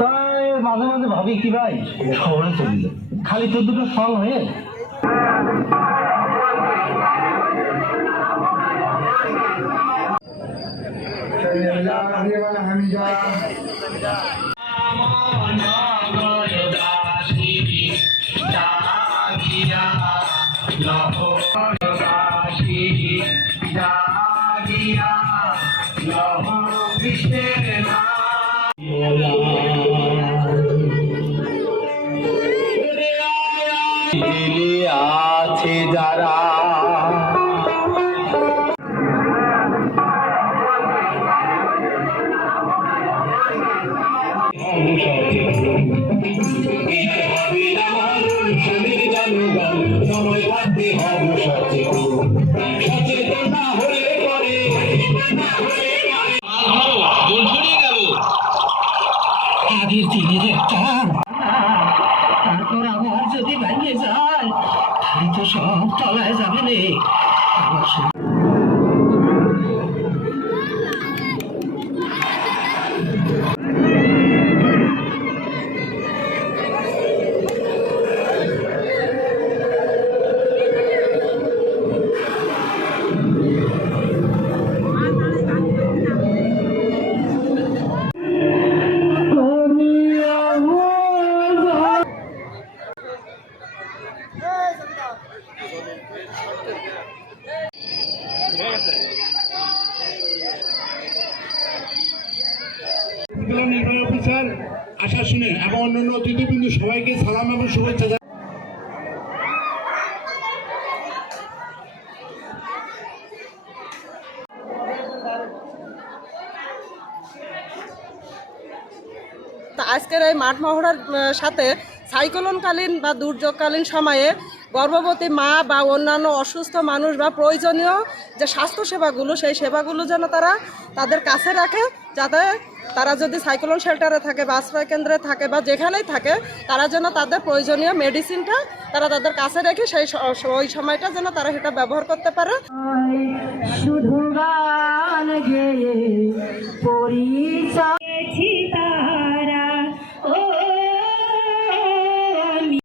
তাই মাঝে মাঝে ভাবি কি ভাই শহরে চলে যায়, খালি তো দুটো ফল হয়ে। আছে যারা সময় থাকতে হব সচেতন না হলে পরে আগের দিনে দেখতাম, তারপর আবার যদি ভেঙে যায় তাহলে তো সব তলায় যাবে রে। নির্বাহী অফিসার আশা শুনে এবং অন্যান্য অতিথিবৃন্দ সবাইকে সালাম এবং শুভেচ্ছা জানাই। আজকের এই মাঠ মহড়ার সাথে সাইক্লোনকালীন বা দুর্যোগকালীন সময়ে গর্ভবতী মা বা অন্যান্য অসুস্থ মানুষ বা প্রয়োজনীয় যে স্বাস্থ্যসেবাগুলো, সেই সেবাগুলো যেন তারা তাদের কাছে রাখে, যাতে তারা যদি সাইক্লোন শেল্টারে থাকে বা আশ্রয় কেন্দ্রে থাকে বা যেখানেই থাকে, তারা যেন তাদের প্রয়োজনীয় মেডিসিনটা তারা তাদের কাছে রেখে ওই সময়টা যেন তারা সেটা ব্যবহার করতে পারে। শুধু গান গেয়ে